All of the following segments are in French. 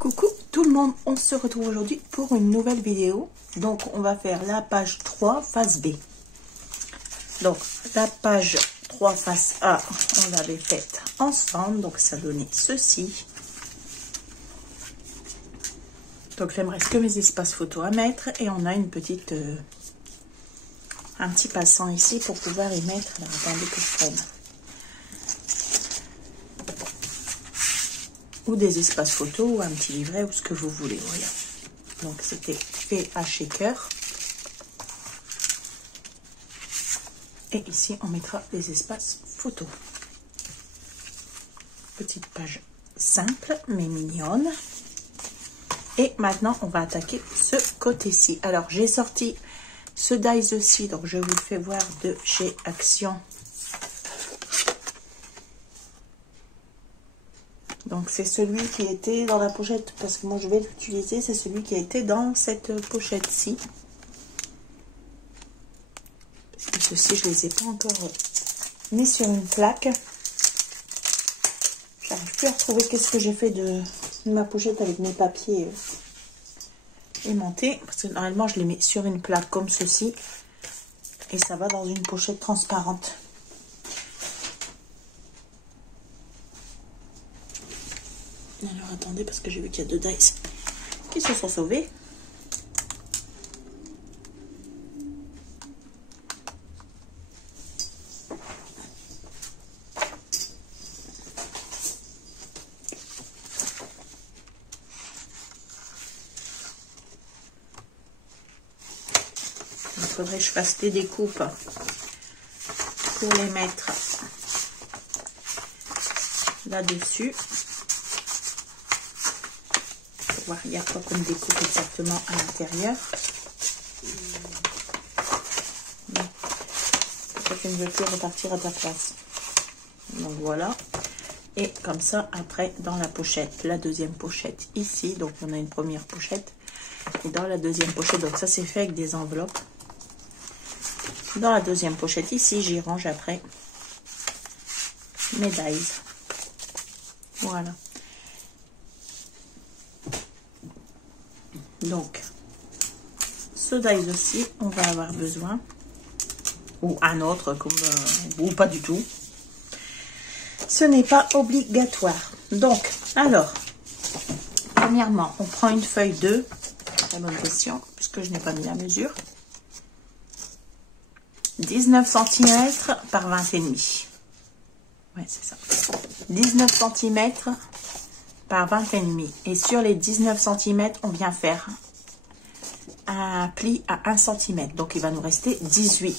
Coucou tout le monde, on se retrouve aujourd'hui pour une nouvelle vidéo. Donc on va faire la page 3 face B. Donc la page 3 face A, on l'avait faite ensemble, donc ça donnait ceci. Donc il me reste que mes espaces photos à mettre et on a une petite un petit passant ici pour pouvoir y mettre. Alors, attendez que je prenne. Ou des espaces photos ou un petit livret ou ce que vous voulez. Voilà. Donc c'était fait à shaker. Et ici on mettra des espaces photos. Petite page simple mais mignonne. Et maintenant on va attaquer ce côté-ci. Alors j'ai sorti ce dies aussi, donc je vous le fais voir de chez Action. Donc c'est celui qui était dans la pochette, parce que moi je vais l'utiliser, c'est celui qui a été dans cette pochette-ci. Parce que ceux-ci, je les ai pas encore mis sur une plaque. J'arrive plus à retrouver qu'est-ce que j'ai fait de ma pochette avec mes papiers aimantés. Parce que normalement je les mets sur une plaque comme ceci. Et ça va dans une pochette transparente. Alors attendez, parce que j'ai vu qu'il y a deux dice qui se sont sauvés. Il faudrait que je fasse des découpes pour les mettre là-dessus. Il y a quoi comme découpe exactement à l'intérieur. Peut-être une voiture repartir à ta place. Donc voilà. Et comme ça, après, dans la pochette, la deuxième pochette ici. Donc on a une première pochette. Et dans la deuxième pochette, donc ça c'est fait avec des enveloppes. Dans la deuxième pochette ici, j'y range après mes dies. Voilà. Donc, ce dies aussi, on va avoir besoin, ou un autre, comme, ou pas du tout. Ce n'est pas obligatoire. Donc, alors, premièrement, on prend une feuille de, très bonne question, puisque je n'ai pas mis la mesure, 19 cm par 20,5. Ouais, c'est ça. 19 cm par 20,5. Et sur les 19 cm, on vient faire un pli à 1 cm. Donc, il va nous rester 18.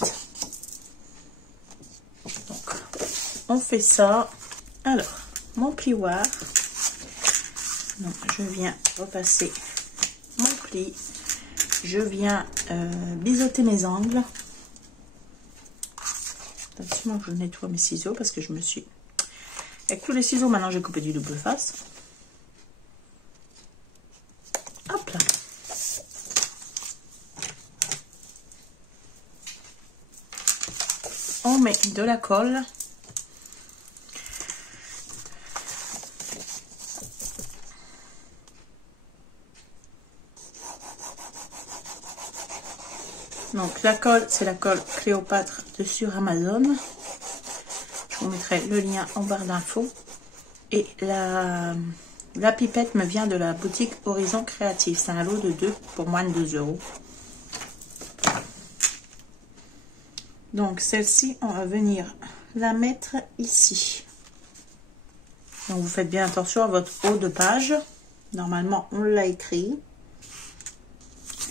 Donc, on fait ça. Alors, mon plioir. Donc, je viens repasser mon pli. Je viens biseauter mes angles. Attention que je nettoie mes ciseaux parce que je me suis... Avec tous les ciseaux, maintenant, j'ai coupé du double face. Hop là. On met de la colle. Donc la colle, c'est la colle Cléopâtre de sur Amazon. Je vous mettrai le lien en barre d'infos. Et la pipette me vient de la boutique Horizon Créatif. C'est un lot de 2 pour moins de 2 €. Donc celle-ci, on va venir la mettre ici. Donc vous faites bien attention à votre haut de page. Normalement, on l'a écrit.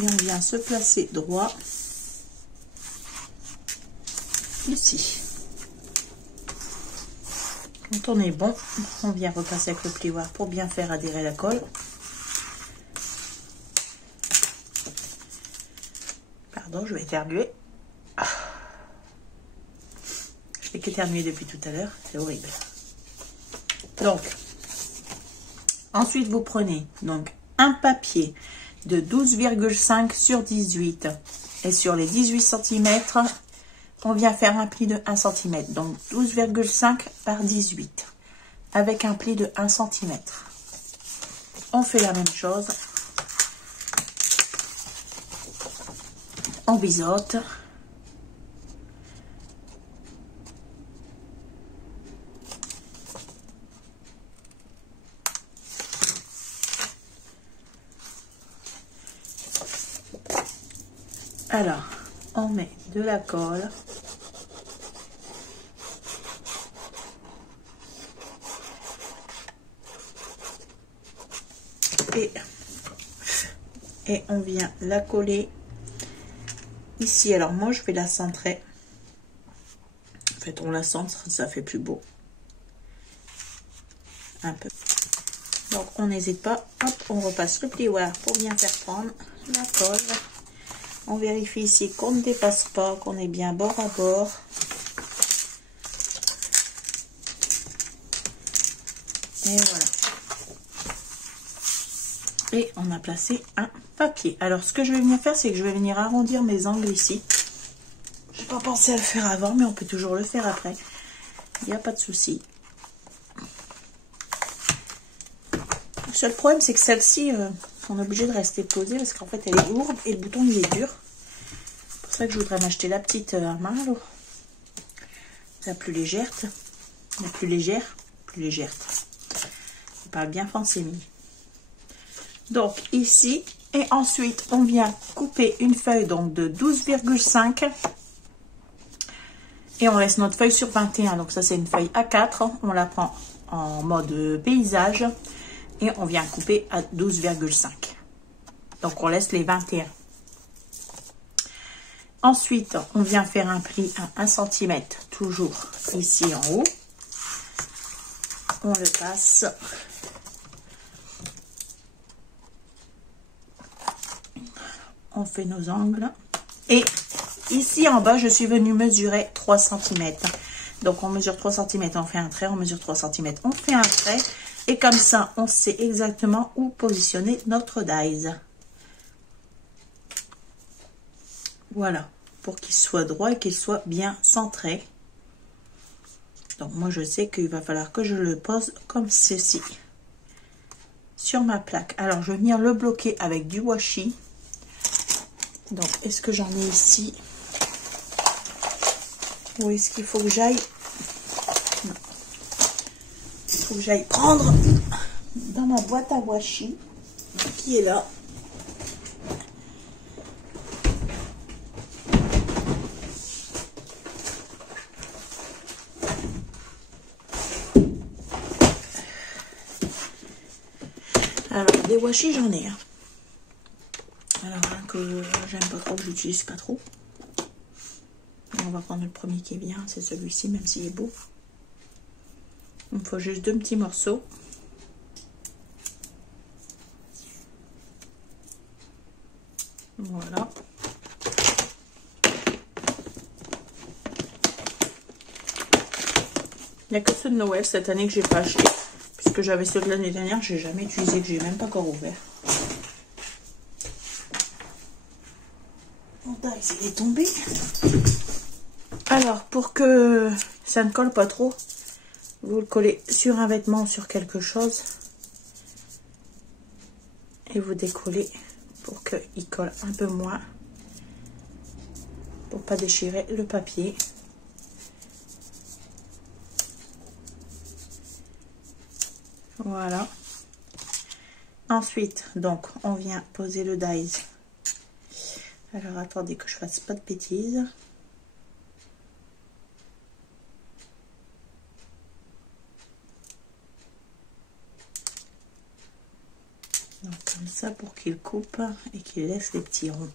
Et on vient se placer droit ici. Quand on est bon, on vient repasser avec le plioir pour bien faire adhérer la colle. Pardon, je vais éternuer. Je fais qu'éternuer depuis tout à l'heure, c'est horrible. Donc, ensuite vous prenez donc un papier de 12,5 sur 18 et sur les 18 cm, on vient faire un pli de 1 cm, donc 12,5 par 18 avec un pli de 1 cm. on fait la même chose. On biseaute. Alors, on met de la colle. Et on vient la coller ici. Alors moi je vais la centrer. En fait on la centre, ça fait plus beau. Un peu. Donc on n'hésite pas. Hop, on repasse le plioir pour bien faire prendre la colle. On vérifie ici qu'on ne dépasse pas, qu'on est bien bord à bord. Et voilà. Et on a placé un papier. Alors ce que je vais venir faire, c'est que je vais venir arrondir mes angles ici. Je n'ai pas pensé à le faire avant, mais on peut toujours le faire après. Il n'y a pas de souci. Le seul problème, c'est que celle-ci, on est obligé de rester posée parce qu'en fait elle est lourde et le bouton il est dur. C'est pour ça que je voudrais m'acheter la petite main, la plus légère. La plus légère. C'est pas bien français, mais... Donc ici, et ensuite on vient couper une feuille donc de 12,5 et on laisse notre feuille sur 21. Donc ça c'est une feuille A4, on la prend en mode paysage et on vient couper à 12,5. Donc on laisse les 21. Ensuite on vient faire un pli à 1 cm, toujours ici en haut. On le passe. On fait nos angles et ici en bas je suis venue mesurer 3 cm. Donc on mesure 3 cm, on fait un trait, on mesure 3 cm, on fait un trait et comme ça on sait exactement où positionner notre dies. Voilà, pour qu'il soit droit et qu'il soit bien centré. Donc moi je sais qu'il va falloir que je le pose comme ceci sur ma plaque. Alors je vais venir le bloquer avec du washi. Donc, est-ce que j'en ai ici? Où est-ce qu'il faut que j'aille? Il faut que j'aille prendre dans ma boîte à washi qui est là. Alors, des washi, j'en ai. Alors, un que j'aime pas trop, que j'utilise pas trop. On va prendre le premier qui est bien, c'est celui-ci, même s'il est beau. Il me faut juste 2 petits morceaux. Voilà. Il n'y a que ceux de Noël cette année que j'ai pas acheté. Puisque j'avais ceux de l'année dernière, j'ai jamais utilisé, que j'ai même pas encore ouvert. Il est tombé. Alors, pour que ça ne colle pas trop, vous le collez sur un vêtement, sur quelque chose. Et vous décollez pour qu'il colle un peu moins. Pour pas déchirer le papier. Voilà. Ensuite, donc, on vient poser le dies. Alors, attendez que je fasse pas de bêtises. Donc, comme ça, pour qu'il coupe et qu'il laisse les petits ronds.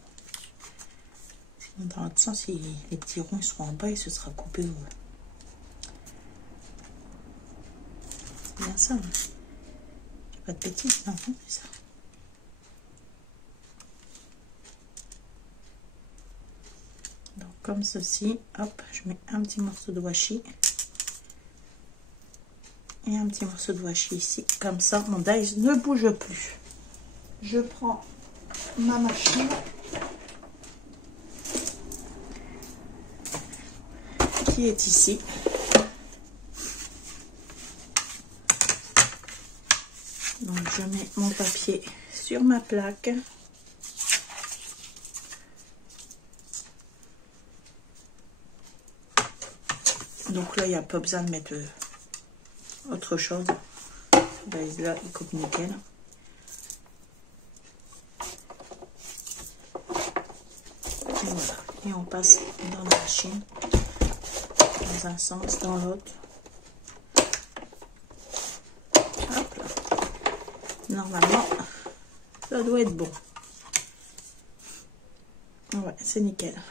Sinon, dans l'autre sens, si les petits ronds ils seront en bas, il se sera coupé. C'est bien ça. Hein. J'ai pas de bêtises, non, c'est ça. Comme ceci, hop, je mets un petit morceau de washi et un petit morceau de washi ici, comme ça mon dies ne bouge plus. Je prends ma machine qui est ici. Donc je mets mon papier sur ma plaque. Donc là, il n'y a pas besoin de mettre autre chose. Là, il coupe nickel. Et voilà. Et on passe dans la machine. Dans un sens, dans l'autre. Hop là. Normalement, ça doit être bon. Ouais, c'est nickel.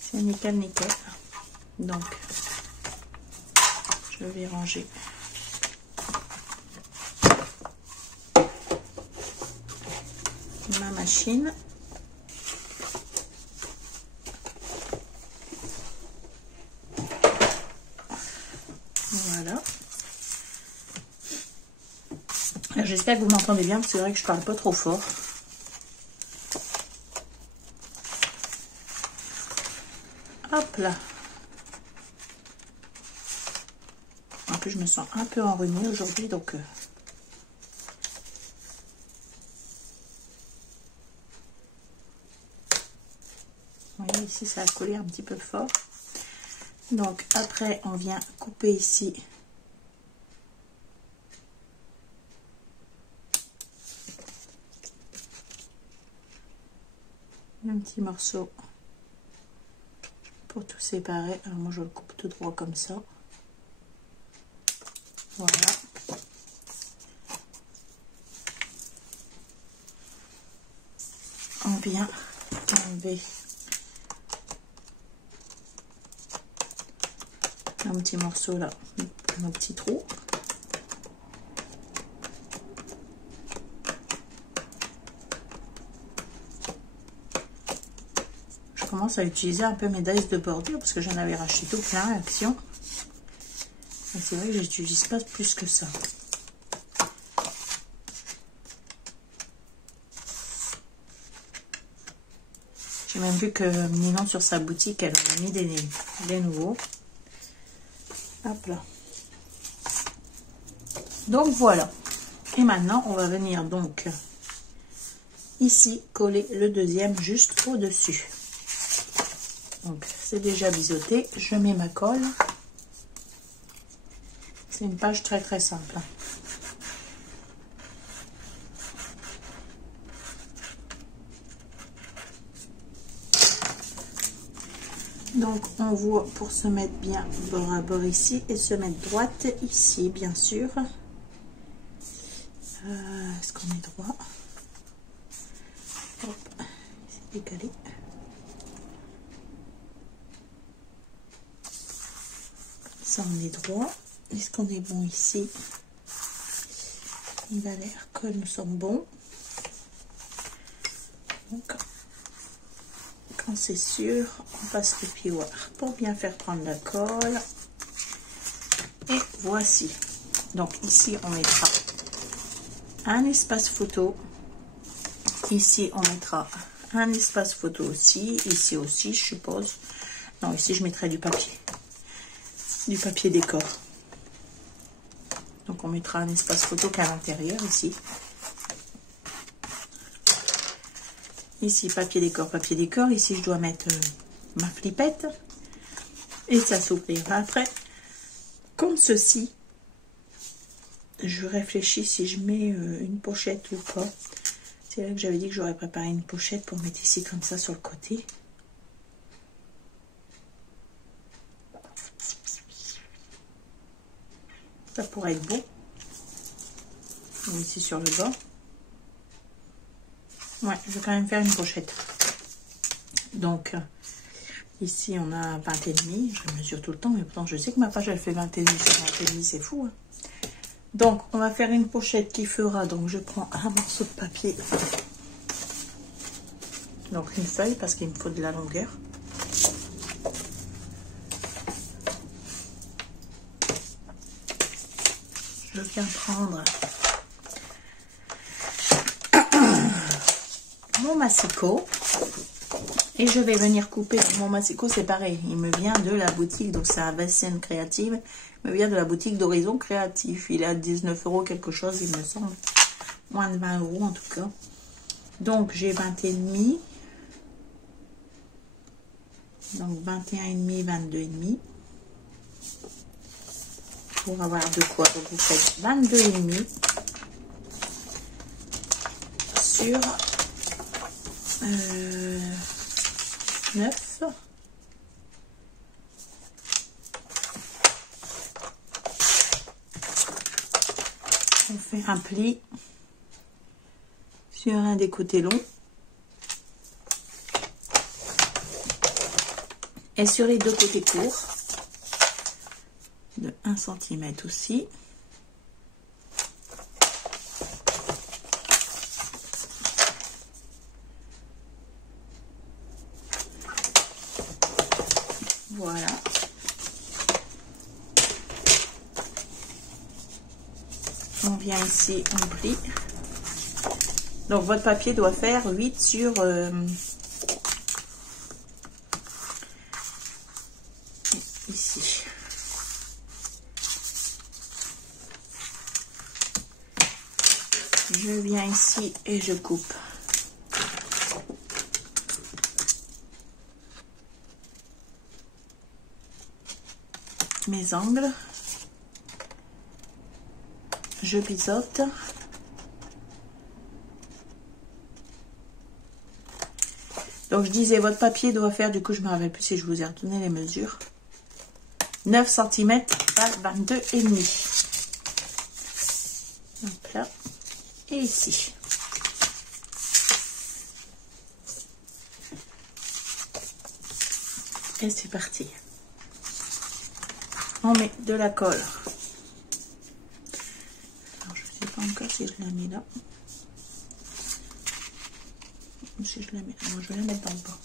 C'est nickel, nickel. Donc, je vais ranger ma machine. Voilà. J'espère que vous m'entendez bien, parce que c'est vrai que je parle pas trop fort. Hop là. En plus, je me sens un peu enrhumée aujourd'hui, donc... Vous voyez, ici, ça a collé un petit peu fort. Donc, après, on vient couper ici. Un petit morceau pour tout séparer. Alors, moi, je le coupe tout droit comme ça. Voilà. On vient enlever un petit morceau là, un petit trou. Je commence à utiliser un peu mes dies de bordure parce que j'en avais racheté tout plein Action. Et c'est vrai que je n'utilise pas plus que ça. J'ai même vu que Ninon sur sa boutique, elle en a mis des nouveaux. Hop là. Donc voilà. Et maintenant, on va venir donc ici coller le deuxième juste au-dessus. Donc c'est déjà biseauté. Je mets ma colle. C'est une page très très simple. Donc on voit pour se mettre bien bord à bord ici et se mettre droite ici bien sûr. Est-ce qu'on est droit? Hop, c'est décalé. Ça on est droit. Est-ce qu'on est bon ici? Il a l'air que nous sommes bons. Donc quand c'est sûr, on passe le piouard pour bien faire prendre la colle. Et voici. Donc ici, on mettra un espace photo. Ici, on mettra un espace photo aussi. Ici aussi, je suppose. Non, ici, je mettrai du papier. Du papier décor. Donc, on mettra un espace photo qu'à l'intérieur, ici. Ici, papier décor, papier décor. Ici, je dois mettre ma flippette. Et ça s'ouvrira après. Comme ceci. Je réfléchis si je mets une pochette ou pas. C'est là que j'avais dit que j'aurais préparé une pochette pour mettre ici comme ça sur le côté. Ça pourrait être beau. Ou ici sur le bas. Ouais, je vais quand même faire une pochette. Donc, ici on a 20,5. Je mesure tout le temps, mais pourtant je sais que ma page elle fait 20,5 sur 20,5, c'est fou. Hein. Donc, on va faire une pochette qui fera. Donc, je prends un morceau de papier. Donc, une feuille parce qu'il me faut de la longueur. Je viens prendre mon massicot Et je vais venir couper. Mon massicot, c'est pareil. Il me vient de la boutique. Donc, c'est un Vaisselle Créative. Il me vient de la boutique d'Horizon Créatif. Il est à 19 € quelque chose, il me semble. Moins de 20 € en tout cas. Donc, j'ai 20,5. Donc, 21,5, 22,5. Pour avoir de quoi. Donc, vous faites 22,5 sur 9. On fait un pli sur un des côtés longs et sur les deux côtés courts de 1 cm aussi. Voilà. On vient ici, on plie. Donc votre papier doit faire 8 sur ici. Je viens ici et je coupe mes angles. Je biseaute. Donc je disais, votre papier doit faire, du coup je me rappelle plus si je vous ai redonné les mesures, 9 cm par 22,5. Donc là et ici. Et c'est parti. On met de la colle. Alors je sais pas encore si je la mets là. Si je la mets, moi je vais la mettre dans le bas.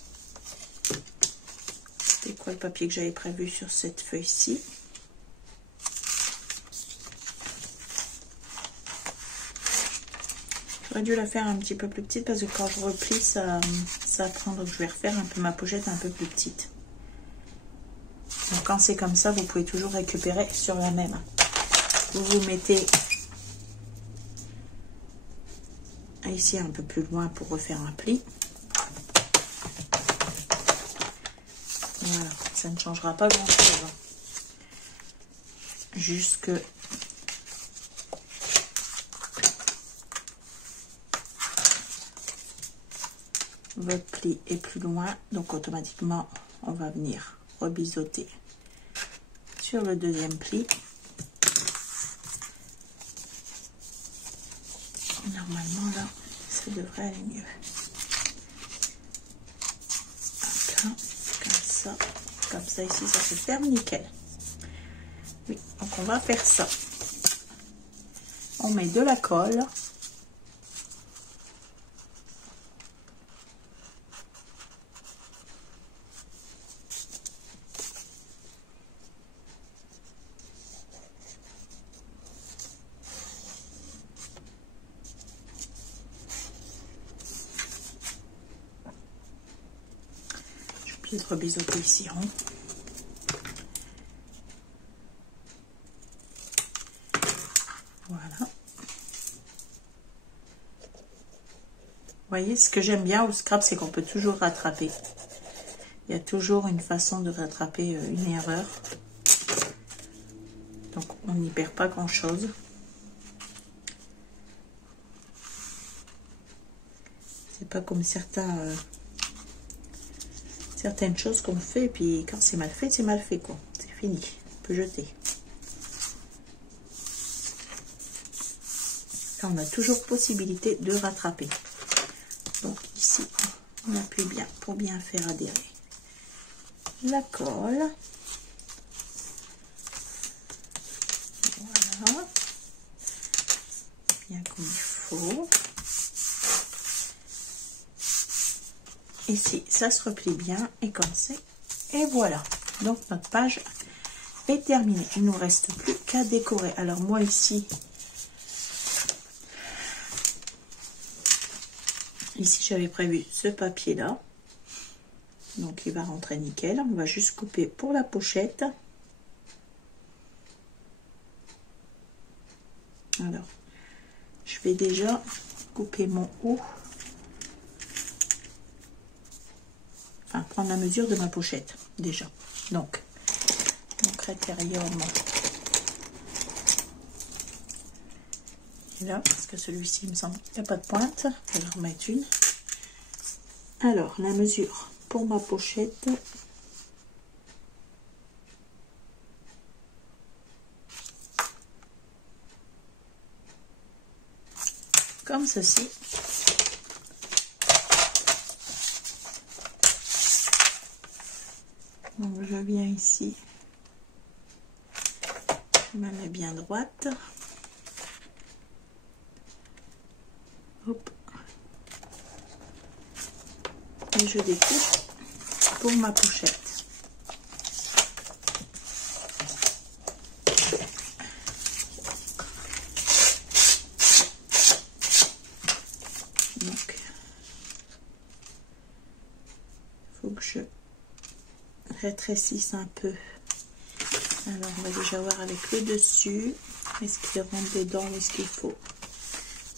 C'était quoi le papier que j'avais prévu sur cette feuille-ci? J'aurais dû la faire un petit peu plus petite parce que quand je replie, ça prend. Donc je vais refaire un peu ma pochette un peu plus petite. Donc quand c'est comme ça, vous pouvez toujours récupérer sur la même. Vous vous mettez ici un peu plus loin pour refaire un pli. Voilà, ça ne changera pas grand chose. Jusque votre pli est plus loin, donc automatiquement on va venir rebiseauter sur le deuxième pli. Normalement là ça devrait aller mieux. Hop là, comme ça ici ça se ferme nickel. Oui, donc on va faire ça. On met de la colle. Je vais rebiseauter ici rond. Voilà. Vous voyez, ce que j'aime bien au scrap, c'est qu'on peut toujours rattraper. Il y a toujours une façon de rattraper une erreur. Donc, on n'y perd pas grand-chose. C'est pas comme certaines choses qu'on fait, et puis quand c'est mal fait, quoi. C'est fini. On peut jeter. Là, on a toujours possibilité de rattraper. Donc ici, on appuie bien pour bien faire adhérer la colle. Voilà. Bien comme il faut. Ici, ça se replie bien et comme c'est. Et voilà. Donc notre page est terminée. Il ne nous reste plus qu'à décorer. Alors moi ici, j'avais prévu ce papier là. Donc il va rentrer nickel. On va juste couper pour la pochette. Alors, je vais déjà couper mon haut. Enfin, prendre la mesure de ma pochette, déjà. Donc intérieurement. Et là, parce que celui-ci, il me semble qu'il n'y a pas de pointe. Je vais en remettre une. Alors, la mesure pour ma pochette. Comme ceci. Donc, je viens ici. Je me mets bien droite. Hop. Et je découpe pour ma pochette. Donc, il faut que je rétrécisse un peu. Alors, on va déjà voir avec le dessus. Est-ce qu'il rentre dedans? Est-ce qu'il faut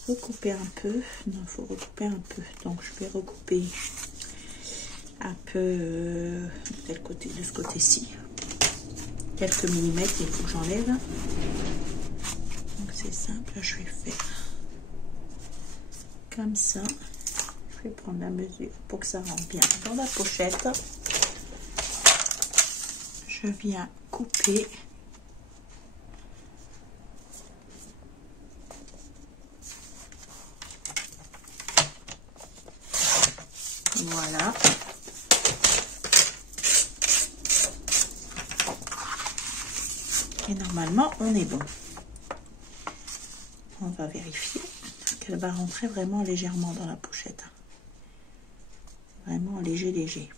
recouper un peu? Non, il faut recouper un peu. Donc, je vais recouper un peu de tel côté, de ce côté-ci. Quelques millimètres, il faut que j'enlève. Donc, c'est simple. Je vais faire comme ça. Je vais prendre la mesure pour que ça rentre bien dans la pochette. Je viens couper. Voilà. Et normalement, on est bon. On va vérifier qu'elle va rentrer vraiment légèrement dans la pochette. Vraiment léger, léger.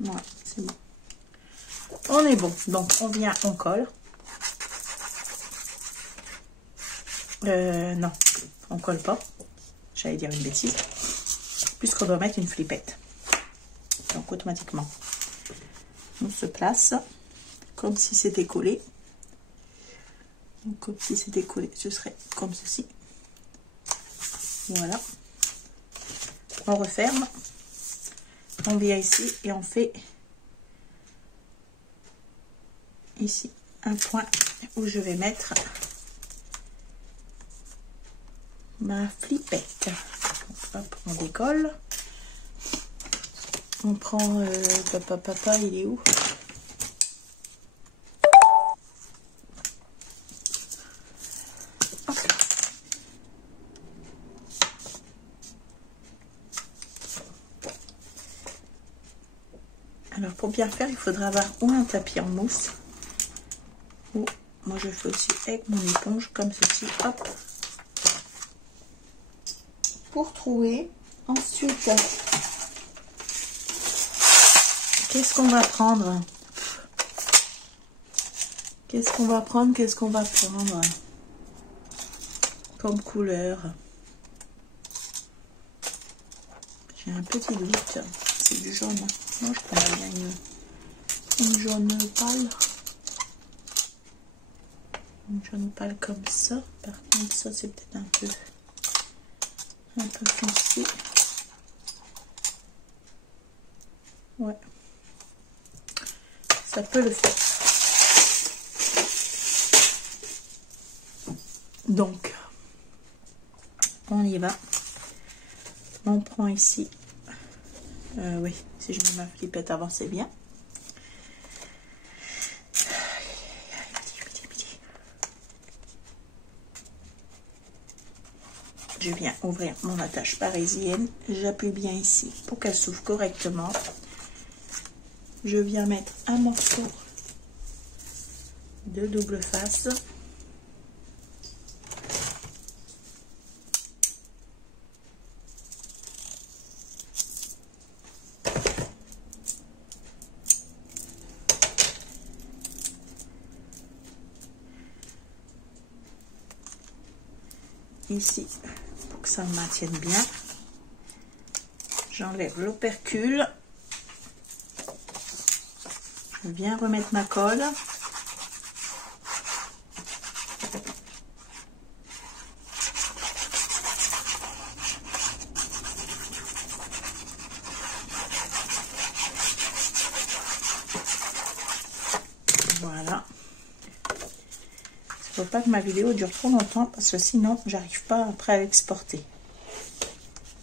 Voilà, c'est bon. On est bon. Donc, on vient, on colle. Non, on colle pas. J'allais dire une bêtise. Puisqu'on doit mettre une flippette. Donc, automatiquement, on se place comme si c'était collé. Donc, comme si c'était collé, ce serait comme ceci. Voilà. On referme. On vient ici et on fait ici un point où je vais mettre ma flippette. Hop, on décolle. On prend papa, il est où? Alors, pour bien faire, il faudra avoir ou un tapis en mousse, ou moi je fais aussi avec mon éponge comme ceci. Hop. Pour trouver ensuite, qu'est-ce qu'on va prendre? Qu'est-ce qu'on va prendre? Qu'est-ce qu'on va prendre comme couleur? J'ai un petit doute. C'est du jaune. Moi, je prendrais bien une jaune pâle. Une jaune pâle comme ça. Par contre, ça, c'est peut-être un peu foncé. Ouais. Ça peut le faire. Donc, on y va. On prend ici. Oui, si je mets ma flippette avant, c'est bien. Je viens ouvrir mon attache parisienne. J'appuie bien ici pour qu'elle s'ouvre correctement. Je viens mettre un morceau de double face. Ici, pour que ça me maintienne bien, J'enlève l'opercule. Je viens remettre ma colle. Voilà. Il ne faut pas que ma vidéo dure trop longtemps parce que sinon j'arrive pas après à l'exporter.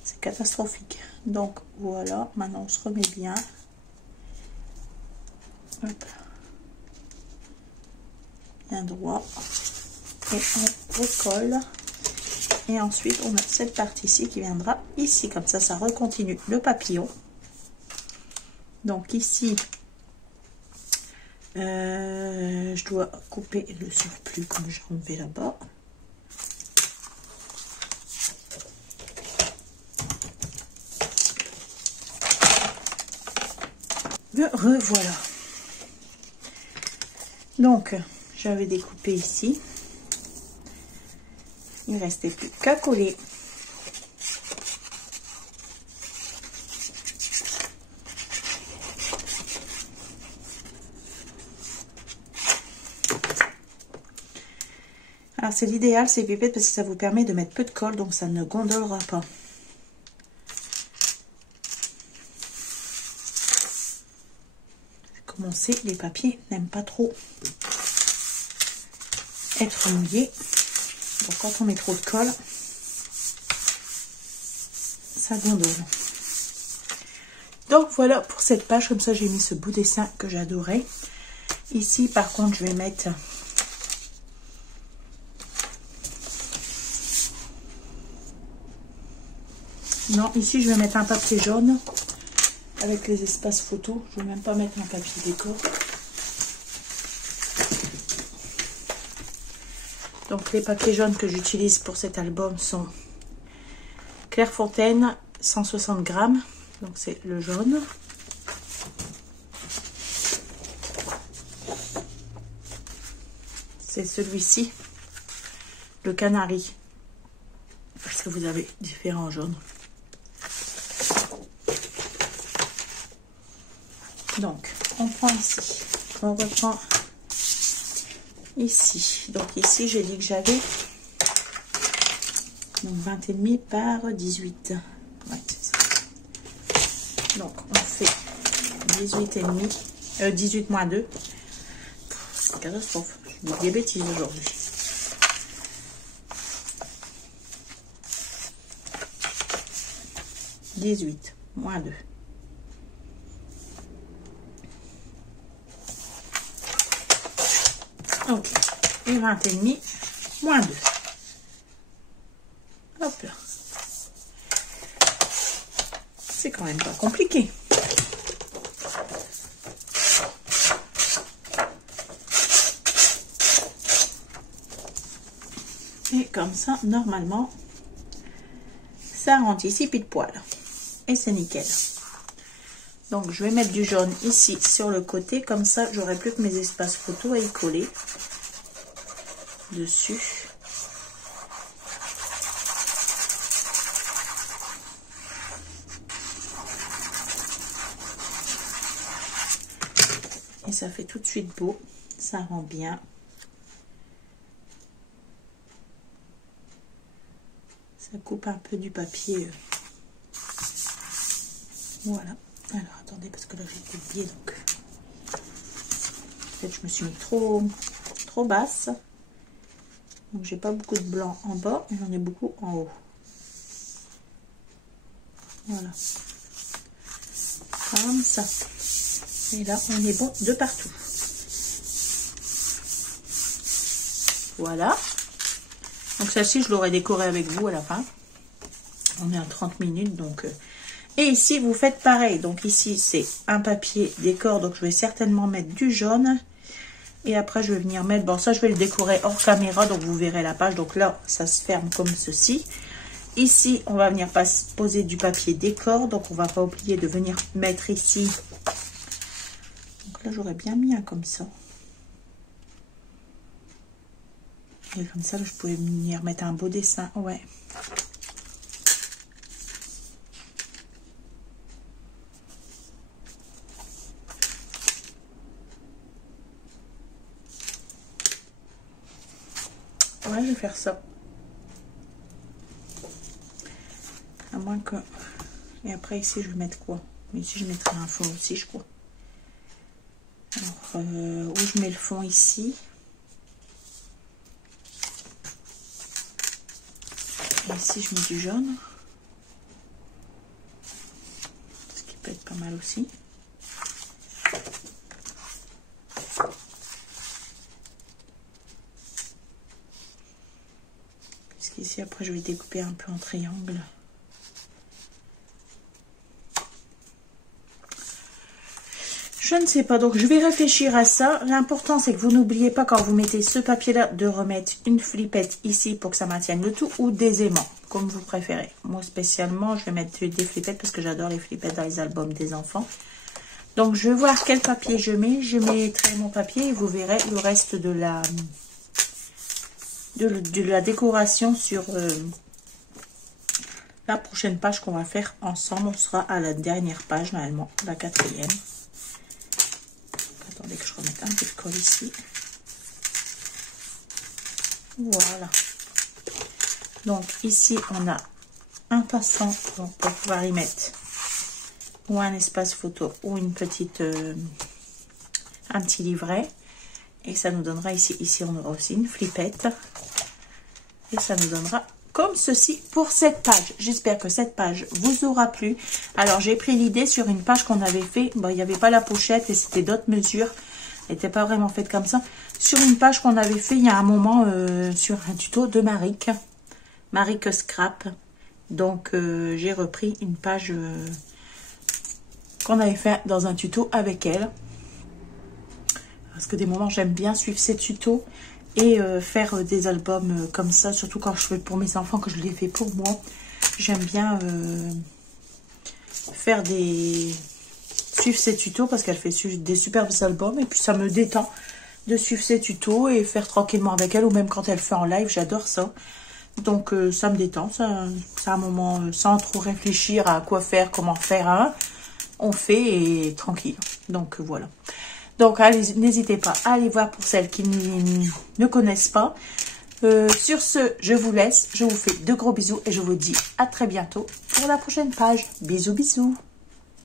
C'est catastrophique. Donc voilà, maintenant on se remet bien. Hop. Bien droit. Et on recolle. Et ensuite on a cette partie-ci qui viendra ici. Comme ça, ça recontinue le papillon. Donc ici, je dois couper le surplus comme j'ai enlevé là-bas. Me revoilà. Donc, j'avais découpé ici. Il ne restait plus qu'à coller. Alors, c'est l'idéal, ces pipettes, parce que ça vous permet de mettre peu de colle, donc ça ne gondolera pas. Comme on sait, les papiers n'aiment pas trop être mouillés. Donc, quand on met trop de colle, ça gondole. Donc, voilà pour cette page. Comme ça, j'ai mis ce beau dessin que j'adorais. Ici, par contre, je vais mettre... Non, ici, je vais mettre un papier jaune avec les espaces photos. Je ne vais même pas mettre un papier décor. Donc, les papiers jaunes que j'utilise pour cet album sont Clairefontaine, 160 grammes. Donc, c'est le jaune. C'est celui-ci, le canari. Parce que vous avez différents jaunes. Donc, on prend ici, on reprend ici. Donc ici, j'ai dit que j'avais 20,5 par 18. Ouais, c'est ça. Donc, on fait 18,5, 18 moins 2. C'est une catastrophe. Je dis des bêtises aujourd'hui. « 18 moins 2. Ok, et 20,5 moins 2. Hop là. C'est quand même pas compliqué. Et comme ça, normalement, ça rentre ici pile poil. Et c'est nickel. Donc, je vais mettre du jaune ici sur le côté. Comme ça, j'aurai plus que mes espaces photos à y coller dessus. Et ça fait tout de suite beau. Ça rend bien. Ça coupe un peu du papier. Voilà. Alors, attendez, parce que là, j'ai oublié, donc... Peut-être je me suis mis trop basse. Donc, j'ai pas beaucoup de blanc en bas, et j'en ai beaucoup en haut. Voilà. Comme ça. Et là, on est bon de partout. Voilà. Donc, celle-ci, je l'aurai décorée avec vous à la fin. On est à 30 minutes, donc... Et ici, vous faites pareil. Donc ici, c'est un papier décor. Donc, je vais certainement mettre du jaune. Et après, je vais venir mettre... Bon, ça, je vais le décorer hors caméra. Donc, vous verrez la page. Donc là, ça se ferme comme ceci. Ici, on va venir poser du papier décor. Donc, on va pas oublier de venir mettre ici. Donc là, j'aurais bien mis un comme ça. Et comme ça, je pouvais venir mettre un beau dessin. Ouais. Ouais, je vais faire ça. À moins que... Et après, ici, je vais mettre quoi? Mais ici, je mettrai un fond aussi, je crois. Alors, où je mets le fond ici. Et ici, je mets du jaune. Ce qui peut être pas mal aussi. Puisqu'ici, après, je vais découper un peu en triangle. Je ne sais pas, donc je vais réfléchir à ça. L'important, c'est que vous n'oubliez pas, quand vous mettez ce papier-là, de remettre une flippette ici pour que ça maintienne le tout, ou des aimants, comme vous préférez. Moi, spécialement, je vais mettre des flippettes parce que j'adore les flippettes dans les albums des enfants. Donc, je vais voir quel papier je mets. Je mettrai mon papier et vous verrez le reste de la décoration sur la prochaine page qu'on va faire ensemble. On sera à la dernière page, normalement, la 4e. Attendez que je remette un peu de colle ici. Voilà. Donc ici, on a un passant donc, pour pouvoir y mettre ou un espace photo ou une petite, un petit livret. Et ça nous donnera ici, on aura aussi une flippette. Et ça nous donnera comme ceci pour cette page. J'espère que cette page vous aura plu. Alors, j'ai pris l'idée sur une page qu'on avait fait. Bon, il n'y avait pas la pochette et c'était d'autres mesures. Elle n'était pas vraiment faite comme ça. Sur une page qu'on avait fait il y a un moment sur un tuto de Maric Scrap. Donc, j'ai repris une page qu'on avait fait dans un tuto avec elle. Parce que des moments, j'aime bien suivre ces tutos. Et faire des albums comme ça, surtout quand je fais pour mes enfants, que je les fais pour moi. J'aime bien faire suivre ces tutos parce qu'elle fait des superbes albums. Et puis ça me détend de suivre ces tutos et faire tranquillement avec elle. Ou même quand elle fait en live, j'adore ça. Donc ça me détend. C'est un moment sans trop réfléchir à quoi faire, comment faire. Hein. On fait et tranquille. Donc voilà. Donc, n'hésitez pas à aller voir pour celles qui ne connaissent pas. Sur ce, je vous laisse. Je vous fais de gros bisous et je vous dis à très bientôt pour la prochaine page. Bisous, bisous.